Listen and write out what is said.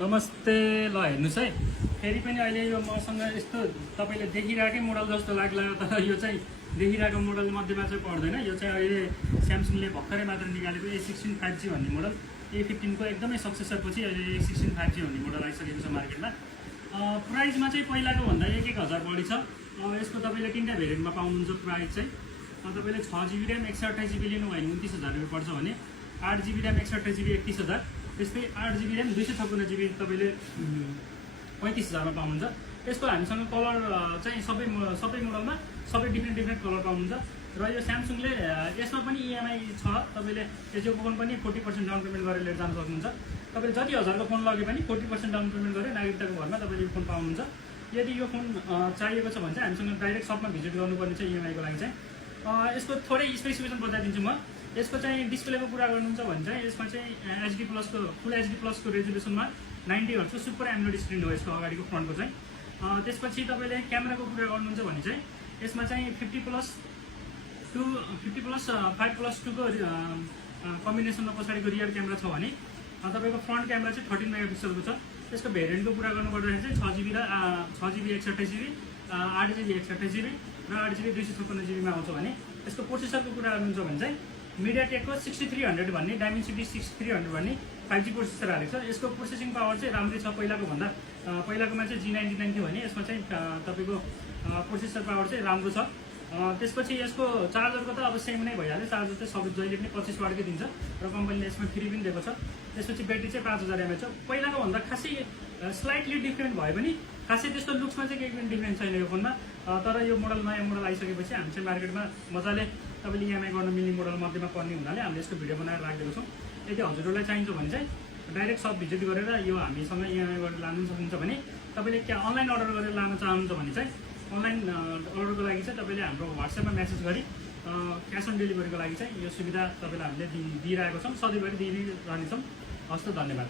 नमस्ते। ल हेर्नुस् है, फेरि पनि अहिले यो मसँग यस्तो तपाईले देखिरहेकै मोडल जस्तो लाग्ला, तर यो चाहिँ देखिरहेको मोडल मध्येमा चाहिँ पर्दैन। यो चाहिँ अहिले स्यामसङले भर्खरै मात्र निकालेको A16 5G भन्ने मोडल, A15 को एकदमै सक्सेसर पछि अहिले A16 5G भन्ने मोडल आइसकेको छ मार्केटमा। प्राइसमा चाहिँ पहिलाको भन्दा 1,000 बढी छ। यसको तपाईले तीनटा भेरिएन्टमा पाउनुहुन्छ। प्राइस चाहिँ तपाईले 6GB RAM 128GB लिनु भयो भने 29,000 रुपैयाँ पर्छ भने 8GB RAM 128GB 31,000, त्यस्तै 8GB RAM 256GB तपाईले 35,000 मा पाउनुहुन्छ। यसको हामीसँग कलर चाहिँ सबै मोडलमा सबै डिफ्रेन्ट कलर पाउनुहुन्छ। र यो स्यामसङले यसमा पनि EMI छ। तपाईले यसको फोन पनि 40% डाउन पेमेन्ट गरेर लिएर जान सक्नुहुन्छ। तपाईले जति हजारको फोन लगे पनि 40% डाउन पेमेन्ट गरेर नागरिकताको भरमा तपाईले यो फोन पाउनुहुन्छ। यदि यो फोन चाहिएको छ भने चाहिँ हामीसँग डाइरेक्ट शपमा भिजिट गर्नुपर्ने छ EMI को लागि चाहिँ। यसको थोरै स्पेसिफिकेसन बताइदिन्छु म। यसको चाहिँ डिस्प्लेको कुरा गर्नुहुन्छ भने चाहिँ यसमा चाहिँ HD प्लस को फुल HD प्लस को रेजोल्युसनमा 90 हर्ट्जको सुपर एमोलेड स्क्रिन हो यसको अगाडिको फ्रन्टको चाहिँ। त्यसपछि तपाईले क्यामेराको कुरा गर्नुहुन्छ भने चाहिँ यसमा चाहिँ 50+5+2 को कम्बिनेसनमा पछाडिको रियर क्यामेरा छ भने तपाईको फ्रन्ट क्यामेरा चाहिँ 13 मेगापिक्सलको छ। यसको भेरिएन्टको कुरा गर्नुपर्दाखेरि चाहिँ 6GB 128GB 8GB 128GB र 8GB 256GB मा आउँछ भने यसको प्रोसेसरको कुरा गर्नुहुन्छ भने चाहिँ मिडियाटेकको 6300 भन्ने डायमेन्सिटी 6300 भन्ने 5G प्रोसेसर हालेको छ। यसको प्रोसेसिङ पावर चाहिँ राम्रै छ पहिलाको भन्दा। पहिलाकोमा चाहिँ G99 थियो भने यसमा चाहिँ तपाईको प्रोसेसर पावर चाहिँ राम्रो छ। त्यसपछि यसको चार्जरको त अब सेम नै भइहाल्यो। चार्जर चाहिँ सबै जहिले पनि 25 वाटकै दिन्छ र कम्पनीले यसमा फ्री पनि दिएको छ। त्यसपछि ब्याट्री चाहिँ 5000 mAh छ। पहिलाको भन्दा खासै स्लाइटली डिफ्रेन्ट भए पनि खासै त्यस्तो लुक्समा चाहिँ केही पनि डिफ्रेन्ट छैन यो फोनमा। तर यो मोडल नयाँ मोडल आइसकेपछि हामी चाहिँ मार्केटमा मजाले तपाईले EMI गर्न मिल्ने मोडल मध्येमा पर्ने हुनाले हामीले यसको भिडियो बनाएर राखिदिएको छौँ। यदि हजुरहरूलाई चाहिन्छ भने चाहिँ डाइरेक्ट शप भिजिट गरेर यो हामीसँग EMI गरेर लानु सक्नुहुन्छ भने तपाईले अनलाइन अर्डर गरेर लान चाहनुहुन्छ भने चाहिँ अनलाइन अर्डरको लागि चाहिँ तपाईले हाम्रो WhatsAppमा मेसेज गरी क्यास अन डेलिभरीको लागि चाहिँ यो सुविधा तपाईलाई हामीले दिइरहेको छौँ। सधैँभरि दिइरहनेछौँ। हस् त, धन्यवाद।